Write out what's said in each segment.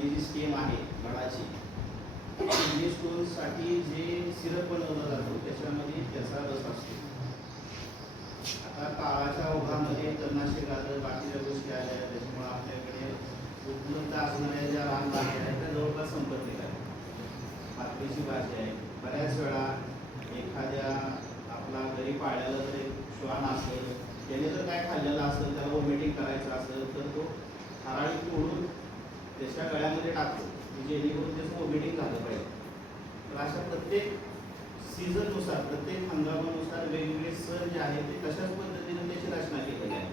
ही जी scheme आहे गडाची English स्टोनसाठी जे सिरप बनवलं जातो त्याच्यामध्ये त्याचा रस असतो. आता काळाच्या ओघामध्ये तणनाशक आलं बाकीच्या गोष्टी आल्या त्याच्यामुळे आपल्याकडे उपलब्ध असणाऱ्या ज्या रानभाज्या आहेत त्या जवळपास संपत्तीत आहेत भाकरीची भाजी आहे. बऱ्याच वेळा एखाद्या आपला घरी पाळलेला जर एक श्वान असेल त्याने जर काय खाल्लेलं असेल त्याला वॉमिटिंग करायचं असेल तर तो ठराविक तोडून त्याच्या गळ्यामध्ये टाकतो. जेणेकरून त्याचं वॉमिटिंग झालं पाहिजे. तर अशा प्रत्येक सीझननुसार प्रत्येक हंगामानुसार वेगवेगळे सण जे आहेत ते तशाच पद्धतीने त्याची रचना केलेली आहे.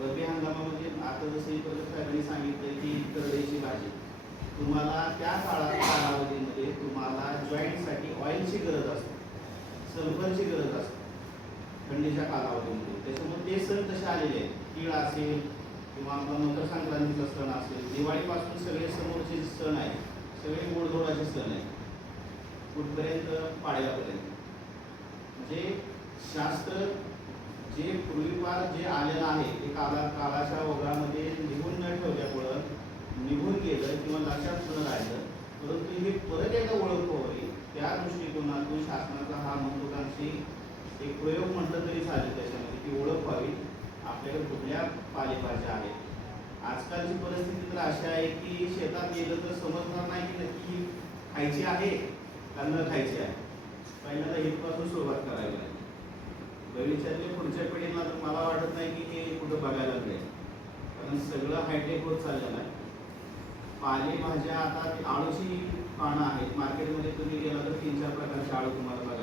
रब्बी हंगामामध्ये आता जसं साहेबांनी सांगितलं की करडईची भाजी. तुम्हाला त्या काळात कालावधीमध्ये तुम्हाला जॉईंटसाठी ऑइलची गरज असते. सल्फरची गरज असते. थंडीच्या कालावधीमध्ये. त्याच्यामुळे ते सण तसे आलेले आहेत. तीळ असेल किंवा आपला मकर संक्रांतीचा सण असेल दिवाळीपासून सगळे समोरचे सण आहेत सगळे गोडधोडाचे सण आहेत कुठपर्यंत पाडव्यापर्यंत? म्हणजे शास्त्र जे पूर्वीपार जे आलेलं आहे ते काला काळाच्या ओघामध्ये निघून न ठेवल्यामुळं निघून गेलं किंवा लक्षात न राहिलं परंतु हे परत एकदा ओळख व्हावी त्या दृष्टिकोनातून शासनाचा हा महत्वाकांक्षी एक प्रयोग म्हटलं तरी चालेल त्याच्यामध्ये की ओळख व्हावी आपल्याकडे कुठल्या पालेभाज्या आहेत? आजकालची परिस्थिती तर अशी आहे की शेतात गेलं तर समजणार नाही की नक्की खायची आहे का न खायची आहे. पहिल्यांदा इथपासून सुरुवात करावी लागेल. भविष्यातल्या पुढच्या पिढीला तर मला वाटत नाही की हे कुठं बघायला मिळेल. कारण सगळं हायटेक होत चाललेलं आहे. पालेभाज्या आता आळूची पानं आहेत. मार्केटमध्ये तुम्ही गेला तर तीन चार प्रकारचे आळू तुम्हाला बघायला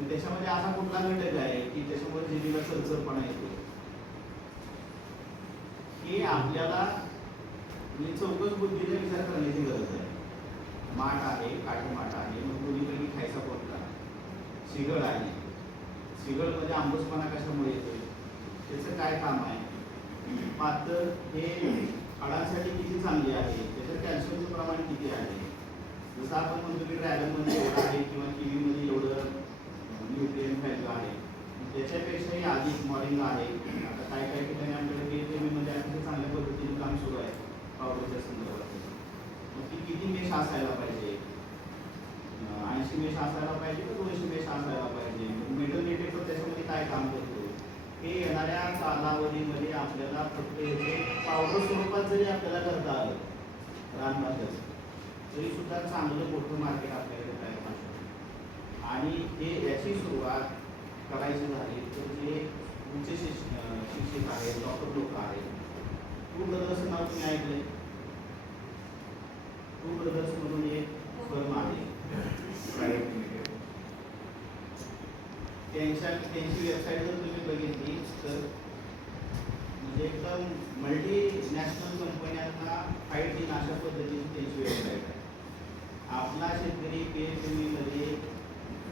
म्हणजे त्याच्यामध्ये असा कुठला घटक आहे की त्याच्यामुळे जिभेला चरचरपणा येतो की आपल्याला म्हणजे चौकस बुद्धीने विचार करण्याची गरज आहे. माठ आहे काठी माठ आहे मग कोणीकडे खायचा कोणता? शिगड आहे. शिगळमध्ये आंबूसपणा कशामुळे येतोय? त्याचं काय काम आहे? पातळ हे हाडांसाठी किती चांगली आहे? त्याच्यात कॅल्शियमचं प्रमाण किती आहे? जसं आपण म्हणतो की ड्रॅगनमध्ये एवढं आहे किंवा किवीमध्ये एवढं न्यूट्रियन व्हॅल्यू आहे. त्याच्यापेक्षाही अधिक मॉरिंग आहे. आता काही काही ठिकाणी आपल्याकडे मध्ये अतिशय चांगल्या पद्धतीने काम सुरू आहे. पावडरच्या संदर्भात. मग ती किती मेश असायला पाहिजे? ऐंशी मेश असायला पाहिजे तर दोनशे मेश असायला पाहिजे? मिडल डिटेक्टर त्याच्यामध्ये काय काम करतो? हे येणाऱ्या कालावधीमध्ये आपल्याला फक्त याचे पावडर स्वरूपात जरी आपल्याला करता आलं रानभाज्याचं तरी सुद्धा चांगलं मोठं मार्केट आपल्याकडे आणि हे याची सुरुवात करायची झाली तर जे उच्च शिक्ष शिक्षक शिक्षित आहेत डॉक्टर लोक आहेत टू ब्रदर्स नाव तुम्ही ऐकले. टू ब्रदर्स म्हणून एक फर्म आहे प्रायव्हेट लिमिटेड त्यांच्या त्यांची वेबसाईट जर तुम्ही बघितली तर म्हणजे एकदम मल्टी नॅशनल कंपन्यांना फाईट देईन अशा पद्धतीची त्यांची वेबसाईट आहे. आपला शेतकरी मध्ये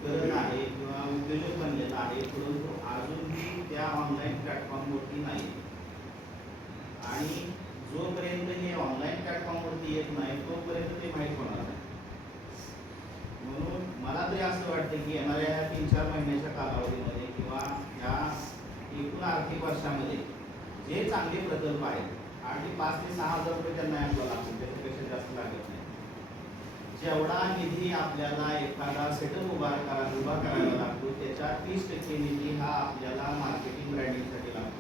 करत आहे किंवा उद्योजक बनलेला आहे परंतु अजूनही त्या ऑनलाईन प्लॅटफॉर्मवरती नाही. आणि जोपर्यंत हे ऑनलाईन प्लॅटफॉर्मवरती येत नाही तोपर्यंत ते माहीत होणार नाही. म्हणून मला तरी असं वाटतं की येणाऱ्या तीन चार महिन्याच्या कालावधीमध्ये किंवा ह्या एकूण आर्थिक वर्षामध्ये जे चांगले प्रकल्प आहेत आणि पाच ते सहा हजार रुपये त्यांना आपल्याला लागतील त्याच्यापेक्षा जास्त लागत नाही. जेवढा निधी आपल्याला एखादा सेटल उभा करा उभा करायला लागतो त्याच्या तीस टक्के निधी हा आपल्याला मार्केटिंग ब्रँडिंगसाठी लागतो.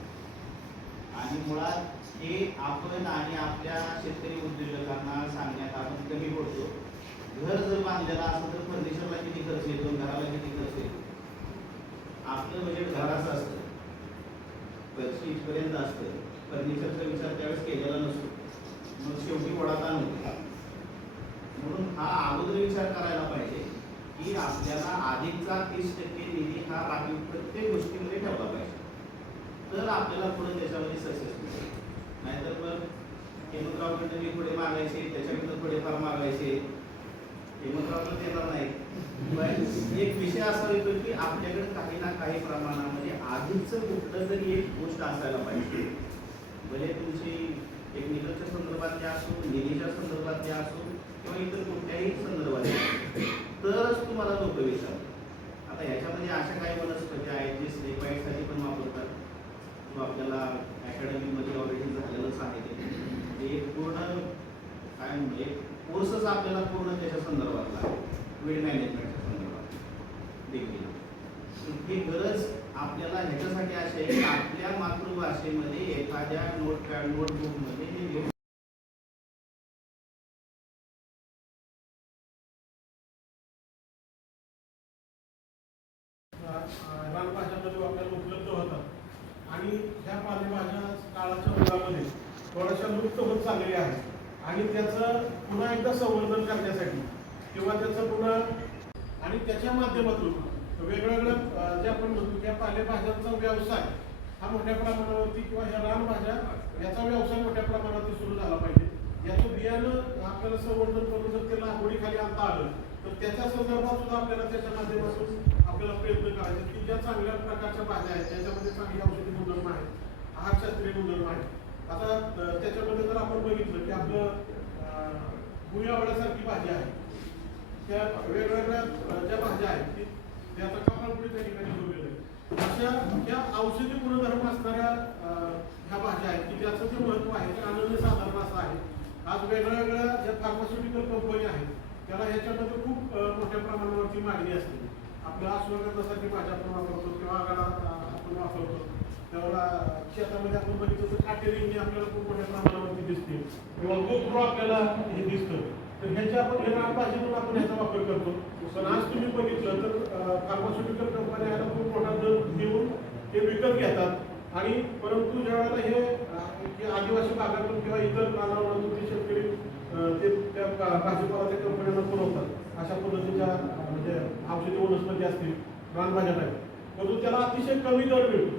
आणि मुळात हे आपण आणि आपल्या शेतकरी उद्योजकांना सांगण्यात आपण कमी पडतो. घर जर बांधलेलं असं तर फर्निचरला किती खर्च येतो घराला किती खर्च येतो? आपलं बजेट घराचं असतं. पैसे इथपर्यंत असतं. फर्निचरचा विचार त्यावेळेस केलेला नसतो. मग शेवटी वडाता नव्हता. म्हणून हा अगोदर विचार करायला पाहिजे की आपल्याला अधिकचा तीस टक्के निधी हा राखीव प्रत्येक गोष्टीमध्ये ठेवला पाहिजे. तर आपल्याला पुढे त्याच्यामध्ये सक्सेस मिळेल. नाहीतर मग हेमंतरावकडनं मी पुढे मागायचे त्याच्याकडनं फार मागायचे. हेमंतरावकडे देणार नाही पण एक विषय असा येतो की आपल्याकडे काही ना काही प्रमाणामध्ये आधीच कुठलं तरी एक गोष्ट असायला पाहिजे. भले तुमची टेक्निकलच्या संदर्भातली असो निधीच्या संदर्भातली असो किंवा इतर कुठल्याही संदर्भात तरच तुम्हाला लोक विचारतात आता ह्याच्यामध्ये अशा काही वनस्पती आहेत जे स्नेक बाईटसाठी पण वापरतात. किंवा आपल्याला अकॅडमीमध्ये ऑलरेडी झालेलंच आहे ते. म्हणजे एक पूर्ण काय म्हणजे कोर्सच आपल्याला पूर्ण त्याच्या संदर्भातला वेळ मॅनेजमेंटच्या संदर्भात. देखील. ही गरज आपल्याला ह्याच्यासाठी अशी आहे की आपल्या मातृभाषेमध्ये एखाद्या नोट नोटबुकमध्ये हे लिहून आपल्याला उपलब्ध होतात आणि ह्या पालेभाज्या काळाच्या मुलामध्ये थोड्याशा लुप्त होत चाललेल्या आहेत. आणि त्याचं पुन्हा एकदा संवर्धन करण्यासाठी किंवा त्याचं पुन्हा आणि त्याच्या माध्यमातून वेगवेगळ्या अं, जे आपण म्हणतो त्या पालेभाज्यांचा व्यवसाय हा मोठ्या प्रमाणावरती किंवा ह्या रानभाज्या याचा व्यवसाय मोठ्या प्रमाणावरती सुरू झाला पाहिजे. याचं बियाणं आपल्याला संवर्धन करून जर ते लागवडीखाली आणता आलं तर त्याच्या संदर्भात सुद्धा आपल्याला त्याच्या माध्यमातून आपल्याला प्रयत्न करायचे की ज्या चांगल्या प्रकारच्या भाज्या आहेत त्याच्यामध्ये चांगली औषधी गुणधर्म आहेत आहारशास्त्रीय गुणधर्म आहेत. आता त्याच्यामध्ये जर आपण बघितलं की आपलं अं, भुयावड्यासारखी भाजी आहे. त्या वेगवेगळ्या ज्या भाज्या आहेत त्या ते आता कपाळपुरी त्या ठिकाणी ठेवलेलं अशा त्या औषधी गुणधर्म असणाऱ्या ह्या भाज्या आहेत की ज्याचं जे महत्त्व आहे ते अनन्यसाधारण असं आहे. आज वेगळ्या वेगळ्या ज्या फार्मास्युटिकल कंपनी आहेत त्याला ह्याच्यामध्ये खूप मोठ्या प्रमाणावरती मागणी असते. आपल्या अश्वगंधासाठी भाज्या आपण वापरतो किंवा आगाला आपण वापरतो. त्यावेळेला शेतामध्ये आपण बघितलं तर काटेरी आपल्याला खूप मोठ्या प्रमाणावरती दिसते. किंवा गोप्रो आपल्याला हे दिसतं. तर ह्याच्या आपण हे आपण ह्याचा वापर करतो. पण आज तुम्ही बघितलं तर फार्मास्युटिकल कंपन्या ह्याला खूप मोठा दर देऊन ते विकत घेतात. आणि परंतु ज्या वेळेला हे आदिवासी भागातून किंवा इतर रानावरातून ते शेतकरी ते त्या भाजीपालाच्या भाजीपाला त्या कंपन्यांना पुरवतात अशा पद्धतीच्या म्हणजे औषधी वनस्पती असतील रानभाज्या टाईप. परंतु त्याला अतिशय कमी दर मिळतो.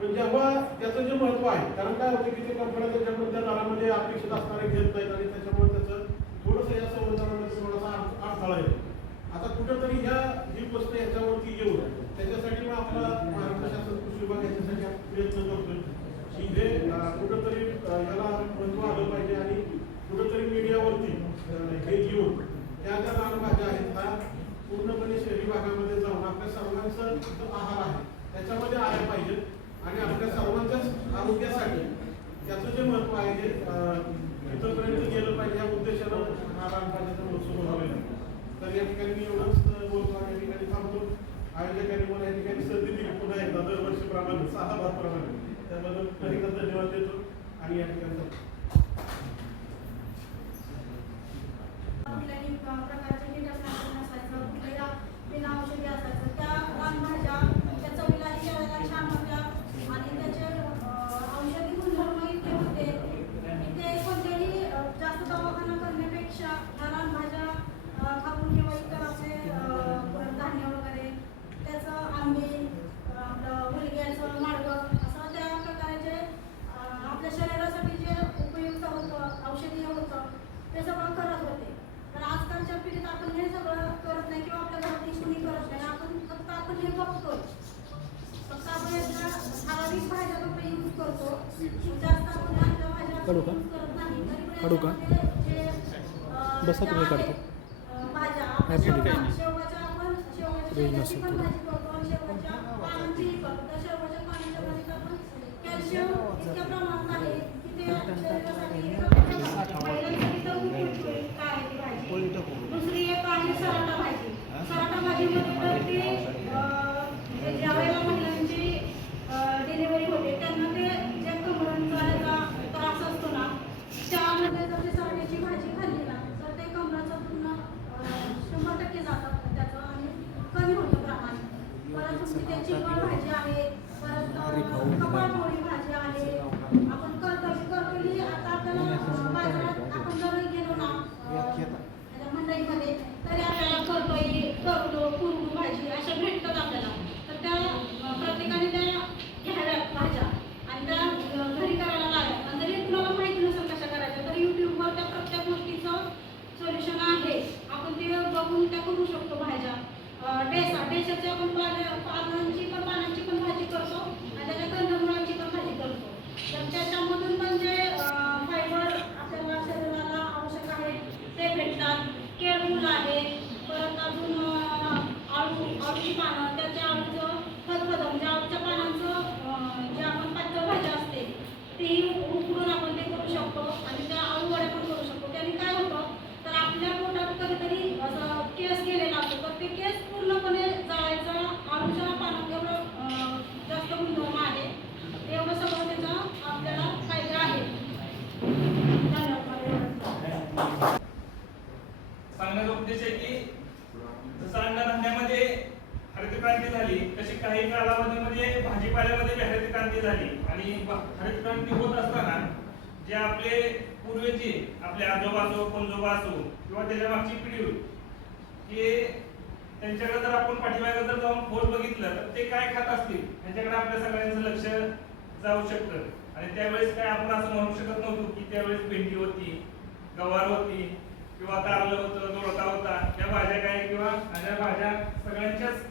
पण जेव्हा त्याचं जे महत्त्व आहे कारण काय होतं की ते कंपन्या त्याच्यामध्ये त्या दरामध्ये अपेक्षित असणारे घेत नाहीत आणि त्याच्यामुळे त्याचं थोडंसं या संवर्धनामध्ये थोडासा अड- अडथळा येतो आता कुठेतरी ह्या ही गोष्ट याच्यावरती येऊन त्याच्यासाठी मग आपला महाराष्ट्र शासन कृषी विभाग याच्यासाठी प्रयत्न करतोय. की हे कुठंतरी याला महत्त्व आलं पाहिजे आणि कुठंतरी मीडियावरती हे घेऊन त्या ज्या रानभाज्या आहेत त्या पूर्णपणे शहरी भागामध्ये जाऊन आपल्या सर्वांचं आहार आहे त्याच्यामध्ये आल्या पाहिजे. आणि आपल्या सर्वांच्याच आरोग्यासाठी त्याचं जे महत्त्व आहे ते अं, गेलं पाहिजे या उद्देशानं हा रानभाज्याचा महोत्सव बनवलेला आहे तर या ठिकाणी मी एवढंच बोलतो या ठिकाणी थांबतो. आयोजकांनी मला या ठिकाणी संधी दिली. पुन्हा एकदा दरवर्षीप्रमाणे सहा भाग प्रमाणे त्याबद्दल खरी धन्यवाद देतो आणि या ठिकाणी त्या रानभाज्या त्या चवीला जेवायला छान होत्या. आणि त्याचे अं, औषधी गुणधर्म इतके होते की ते कोणत्याही अं, जास्त दवाखाना करण्यापेक्षा ह्या रानभाज्या अं, खाऊन किंवा इतर असे अं, धान्य वगैरे त्याचं आंबे अं, आपलं मुलग्याचं माडगं असं त्या प्रकारचे अं, आपल्या शरीरासाठी जे उपयुक्त होतं औषधी होतं ते सगळं करत होते तर आजकालच्या पिढीत आपण हे सगळं करत नाही किंवा आपल्या घरातली कुणी करत नाही आपण हे बघतोय फक्त आपण ठराविक भाज्या फक्त यूज करतो जास्त आपण आपल्या भाज्या काढू का? use करत नाही तरी पण काढू का? याच्यामध्ये जे, अं, बसा ज्या तुम्ही आहेत, काढतो. अं, भाज्या आपण ऍक्च्युली शेवगा काही नाही. शेवगाच्या आपण शेवगाच्या रोज शेंगाची नसेल पण थोडं. भाजी करतो आणि शेवगाच्या पानांचीही करतो त्या शेवगाच्या पानांच्या भाजीत आपण कॅल्शियम इतक्या प्रमाणात आहे की ते शरीरासाठी इतकं पहिल्यांदा तर उकडतोय काय आहे ती भाजी दुसरी एक आहे आमची पानं त्याच्या आमचं खतखतं म्हणजे आमच्या पानांचं जे आपण पातळ भाज्या असते तेही उकडून आपण ते करू शकतो आणि त्या अळूवड्या पण करू शकतो. त्याने काय होतं तर आपल्या पोटात कधीतरी असं केस गेलेला असतो तर ते केस पूर्णपणे जायचा आळूच्या पानात एवढं जास्त गुणधर्म आहे. एवढं सगळं त्याचा आपल्याला फायदे आहे. धन्यवाद. सांगण्याचा उद्देश आहे की क्रांती झाली तशी काही कालावधीमध्ये भाजीपाल्यामध्ये बी हरित क्रांती झाली. आणि हरित क्रांती होत असताना जे आपले पूर्वीचे आपले आजोबा असो पणजोबा असो किंवा त्याच्या मागची पिढी होती की त्यांच्याकडे जर आपण पाठीमागे जर जाऊन खोल बघितलं तर ते काय खात असतील? त्यांच्याकडे आपल्या सगळ्यांचं लक्ष जाऊ शकतं. आणि त्यावेळेस काय आपण असं म्हणू शकत नव्हतो की त्यावेळेस भेंडी होती गवार होती किंवा तारलं होतं दोडका होता या भाज्या काय किंवा अशा भाज्या सगळ्यांच्याच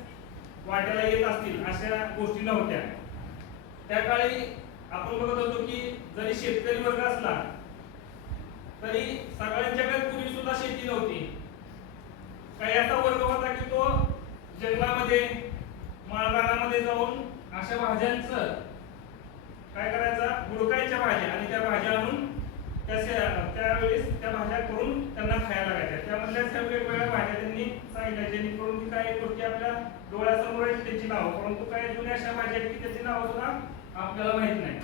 वाट्याला येत असतील अशा गोष्टी नव्हत्या त्या काळी आपण बघत होतो की जरी शेतकरी वर्ग असला तरी सगळ्यांच्या काही पूर्वी सुद्धा शेती नव्हती. काही असा वर्ग होता की तो जंगलामध्ये माळरानामध्ये जाऊन अशा भाज्यांच काय करायचा? गुडकायच्या भाज्या आणि त्या भाज्या आणून त्यावेळेस त्या भाज्या करून त्यांना खायला लागायच्या. त्यामधल्याच वेगवेगळ्या भाज्या त्यांनी सांगितल्या जेणेकरून की काही गोष्टी आपल्या डोळ्यासमोर आहेत त्याची नावं? परंतु काही जुन्या अशा आहेत की त्याची नावं सुद्धा आपल्याला माहीत नाही.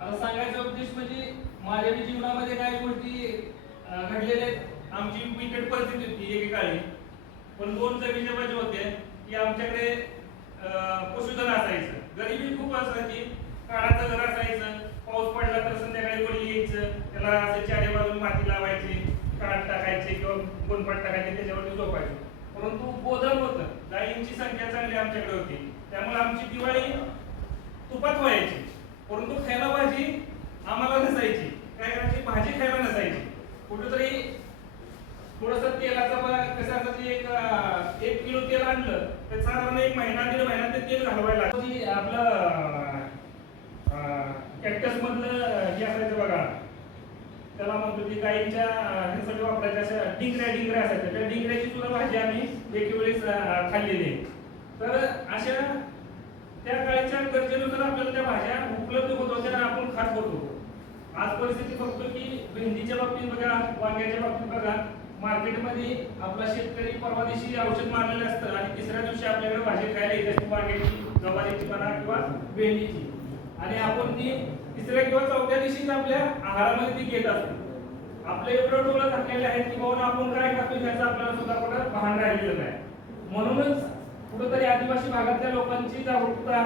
आता सांगायचा उद्देश म्हणजे माझ्या बी जीवनामध्ये काही गोष्टी घडलेल्या आहेत. आमची बिकट परिस्थिती होती एकेकाळी. पण दोन जमीन म्हणजे होते की आमच्याकडे पशुधन असायचं. गरिबी खूप असायची. काळाचं घर असायचं. पाऊस पडला तर संध्याकाळी कोणी यायचं त्याला असे चारी बाजून माती लावायची काळ टाकायचे किंवा गोनपाट टाकायचे त्याच्यावरती झोपायचं. परंतु गोधन होतं. गायींची संख्या चांगली आमच्याकडे होती. त्यामुळे आमची दिवाळी तुपात व्हायची. परंतु खायला भाजी आम्हाला नसायची. काय करायची भाजी खायला नसायची. कुठेतरी थोडस तेलाचा बा- कसं असतं एक एक किलो तेल आणलं तर साधारण एक महिना दीड महिना ते तेल घालवायला आपलं कॅक्टस मधलं हे असायचं बघा. त्याला म्हणतो की गाईंच्या ह्यासाठी वापरायच्या अशा डिंगऱ्या डिंगऱ्या असायच्या. त्या डिंगऱ्याची सुद्धा भाजी आम्ही एक वेळेस खाल्लेली आहे. तर अशा त्या काळच्या गरजेनुसार आपल्याला त्या भाज्या उपलब्ध होत होत्या आणि आपण खात होतो. आज परिस्थिती बघतो की भेंडीच्या बाबतीत बघा वांग्याच्या बाबतीत बघा मार्केटमध्ये आपला शेतकरी परवा दिवशी औषध मारलेलं असतं आणि तिसऱ्या दिवशी आपल्याकडे भाजी खायला येत असते वांग्याची गवारीची म्हणा किंवा भेंडीची. आणि आपण ती तिसऱ्या किंवा चौथ्या दिवशीच आपल्या आहारामध्ये ती घेत असतो. आपले एवढं डोळं घातलेले आहेत की बाबा आपण काय खातो ह्याचं आपल्याला सुद्धा कुठं भान राहिलेलं नाही. म्हणूनच कुठंतरी आदिवासी भागातल्या लोकांची जागरूकता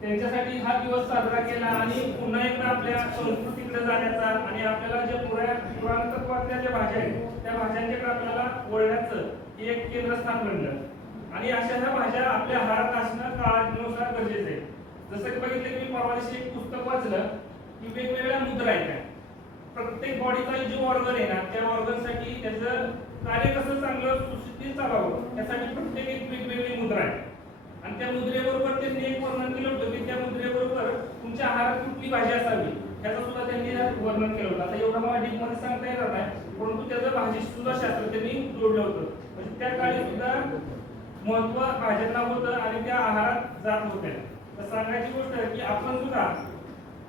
त्यांच्यासाठी हा दिवस साजरा केला आणि पुन्हा एकदा आपल्या संस्कृतीकडे जाण्याचा आणि आपल्याला जे पुऱ्या पुराणतत्वातल्या ज्या भाज्या आहेत त्या भाज्यांच्याकडे आपल्याला वळण्याचं हे एक केंद्रस्थान बनलं. आणि अशा ह्या भाज्या आपल्या आहारात असणं काळानुसार गरजेचं आहे. जसं की बघितलं की मी परवा दिवशी एक पुस्तक वाचलं की वेगवेगळ्या मुद्रा आहेत त्या. प्रत्येक बॉडीचा जो ऑर्गन आहे ना त्या ऑर्गनसाठी त्याचं कार्य कसं चांगलं सुशिक्षित चालावं त्यासाठी प्रत्येक एक वेगवेगळी मुद्रा आहे. आणि त्या मुद्रेबरोबर त्यांनी एक वर्णन केलं होतं की त्या मुद्रेबरोबर तुमच्या आहारात कुठली भाजी असावी त्याचं सुद्धा त्यांनी वर्णन केलं होतं. आता एवढं मला डीपमध्ये सांगता येणार नाही परंतु त्याचं भाजी सुद्धा शास्त्र त्यांनी जोडलं होतं. म्हणजे त्या काळी सुद्धा महत्त्व भाज्यांना होतं आणि त्या आहारात जात होत्या. तर सांगायची गोष्ट आहे की आपण सुद्धा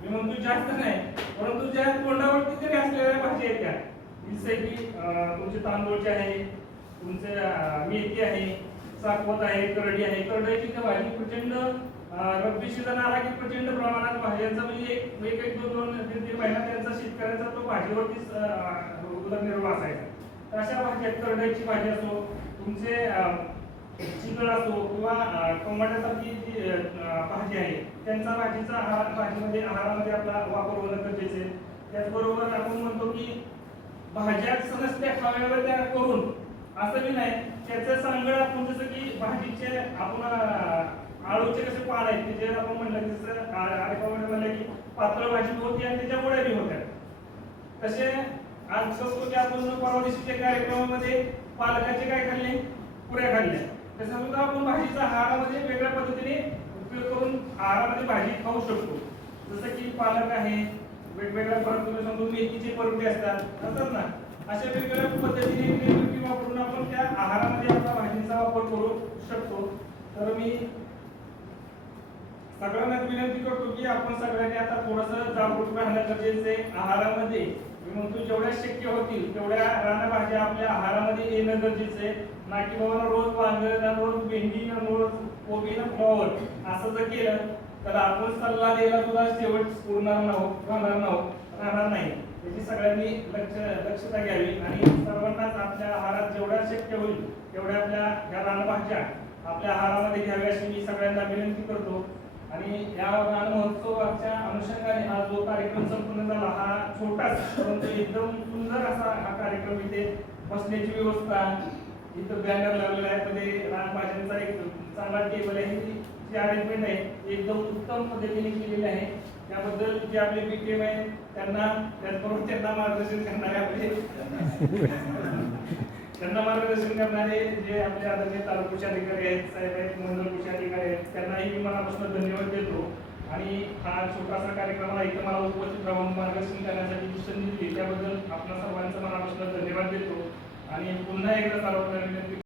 मी म्हणतो जास्त नाही परंतु ज्या तोंडावरती जरी असलेल्या भाज्या आहेत त्या. जसे की तुमचे तांदूळचे आहे तुमचे मेथी आहे साखवत आहे करडी आहे. करडईची तर भाजी प्रचंड रब्बी सीझन आला की प्रचंड प्रमाणात भाज्यांचा म्हणजे एक एक दोन दोन तीन तीन महिना त्यांचा शेतकऱ्याचा तो भाजीवरतीच उदरनिर्वाह असायचा. तर अशा भाज्या आहेत, करडईची भाजी असो तुमचे चिकन असो किंवा अं, टोमॅटोसारखी जी भाजी आहे त्यांचा भाजीचा आहार भाजीमध्ये आहारामध्ये आपला वापर होणं गरजेचं आहे. त्याचबरोबर आपण म्हणतो की भाज्या सनसत्या खाव्यावर त्या करून असं बी नाही त्याचं सांगड आपण जसं की भाजीचे आपण आळूचे कसे पान आहेत ते जे आपण म्हणलं जसं आरेपामध्ये म्हणलं की पातळ भाजी होती आणि त्याच्या गोळ्या बी होत्या. तसे आज संस्कृती आपण परवा दिवशीच्या कार्यक्रमामध्ये पालकाचे काय खाल्ले? पुऱ्या खाल्ल्या. तसं सुद्धा आपण भाजीचा आहारामध्ये वेगळ्या पद्धतीने उपयोग करून आहारामध्ये भाजी खाऊ शकतो. जसं की पालक आहे वेगवेगळ्या परत तुम्ही सांगतो मेथीचे परवडे असतात असतात ना? अशा वेगवेगळ्या पद्धतीने क्रिएटिव्हिटी वापरून आपण त्या आहारामध्ये आपला भाजीचा वापर करू शकतो. तर मी सगळ्यांना विनंती करतो की आपण सगळ्यांनी आता थोडंसं जागरूक राहणं गरजेचं आहे. आहारामध्ये मी जेवढ्या शक्य होतील तेवढ्या रानभाज्या आपल्या आहारामध्ये येणं गरजेचं आहे. ना की बाबा रोज वांग रोज भेंडी ना रोज कोबी ना फ्लॉवर असं जर केलं तर आपण सल्ला द्यायला सुद्धा शेवट पुरणार नाहोत राहणार नाहोत राहणार नाही. याची सगळ्यांनी लक्ष दक्षता घ्यावी आणि सर्वांनाच आपल्या आहारात जेवढ्या शक्य होईल तेवढ्या आपल्या ह्या रानभाज्या आपल्या आहारामध्ये घ्याव्या अशी मी सगळ्यांना विनंती करतो. आणि या रान महोत्सवाच्या अनुषंगाने हा जो कार्यक्रम संपूर्ण झाला हा छोटा परंतु एकदम सुंदर असा हा कार्यक्रम इथे बसण्याची व्यवस्था इथं बॅनर लावलेला आहे. मध्ये रानभाज्यांचा एक चांगला टेबल आहे. ही जी अरेंजमेंट आहे एकदम उत्तम पद्धतीने केलेली आहे. त्याबद्दल जे आपले बी टीम आहे त्यांना त्याचबरोबर त्यांना मार्गदर्शन करणारे आपले त्यांना मार्गदर्शन करणारे जे आपले आदरणीय तालुका अधिकारी आहेत साहेब आहेत मंडल अधिकारी आहेत त्यांनाही मी मनापासून धन्यवाद देतो. आणि हा छोटासा कार्यक्रम आहे इथं मला उपस्थित राहून मार्गदर्शन करण्यासाठी जी संधी दिली. त्याबद्दल आपल्या सर्वांचं मनापासून धन्यवाद देतो. आणि पुन्हा एकदा सर्वांना विनंती